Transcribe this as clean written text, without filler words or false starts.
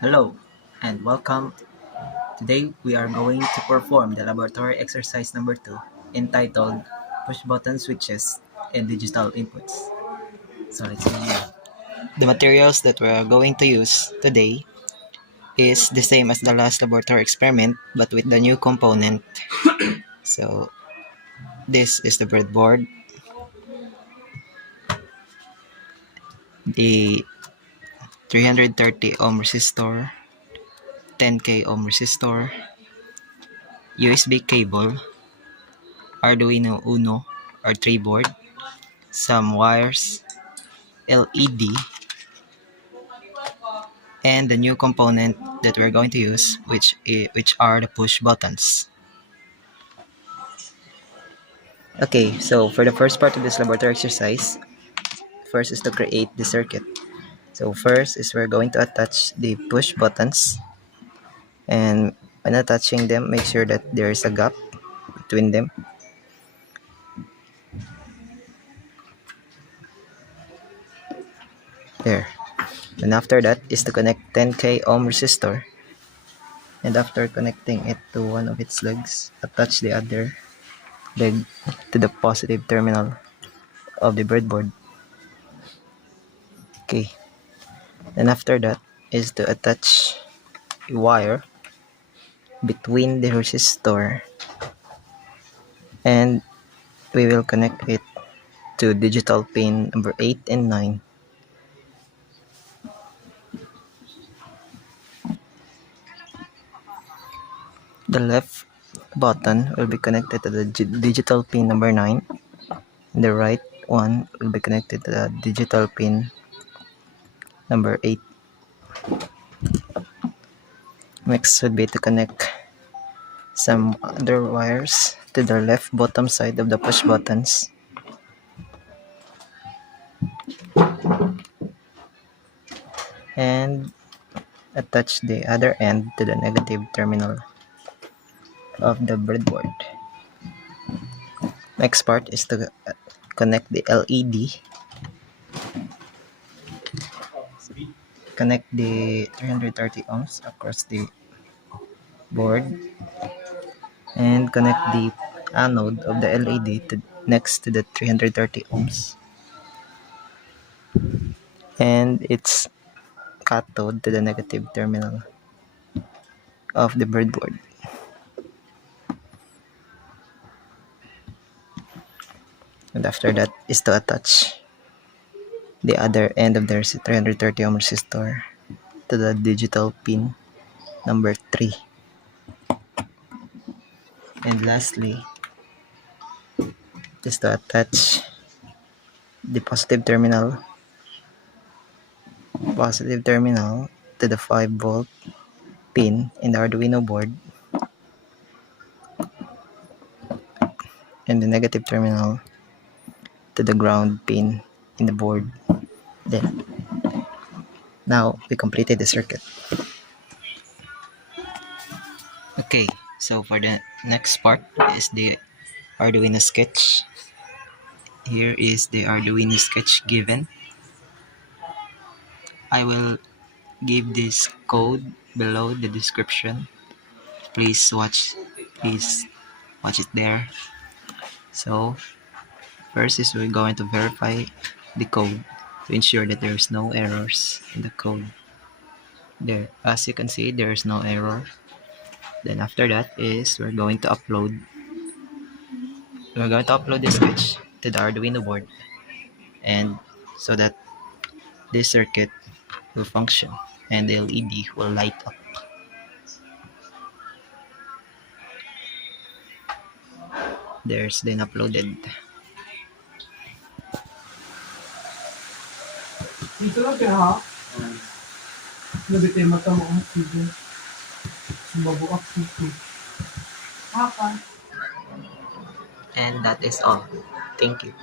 Hello and welcome. Today we are going to perform the laboratory exercise number 2 entitled Push Button Switches and Digital Inputs. So let's begin. The materials that we are going to use today is the same as the last laboratory experiment but with the new component. So this is the breadboard, the 330 ohm resistor, 10k ohm resistor, USB cable, Arduino Uno or 3 board, some wires, LED, and the new component that we're going to use, which are the push buttons. Okay, so for the first part of this laboratory exercise, first is to create the circuit. So first is we're going to attach the push buttons, and when attaching them, make sure that there is a gap between them. There. And after that is to connect 10k ohm resistor, and after connecting it to one of its legs, attach the other leg to the positive terminal of the breadboard. Okay, and after that is to attach a wire between the resistor, and we will connect it to digital pin number 8 and 9. The left button will be connected to the digital pin number 9, and the right one will be connected to the digital pin number 8. Next would be to connect some other wires to the left bottom side of the push buttons, and attach the other end to the negative terminal of the breadboard. Next part is to connect the LED, connect the 330 ohms across the board, and connect the anode of the LED next to the 330 ohms, and its cathode to the negative terminal of the breadboard. And after that is to attach the other end of the 330 ohm resistor to the digital pin number 3. And lastly is to attach the positive terminal to the 5-volt pin in the Arduino board, and the negative terminal to the ground pin in the board. Then now we completed the circuit. Okay, so for the next part is the Arduino sketch. Here is the Arduino sketch given. I will give this code below the description. Please watch it there. So first is we're going to verify the code to ensure that there's no errors in the code. There, as you can see, there is no error. Then after that is we're going to upload the sketch to the Arduino board, and so that this circuit will function and the LED will light up. There's then uploaded. Dito lang kaya ha? Nabitay mata mo ang sige. Sumabuak dito. Haka. And that is all. Thank you.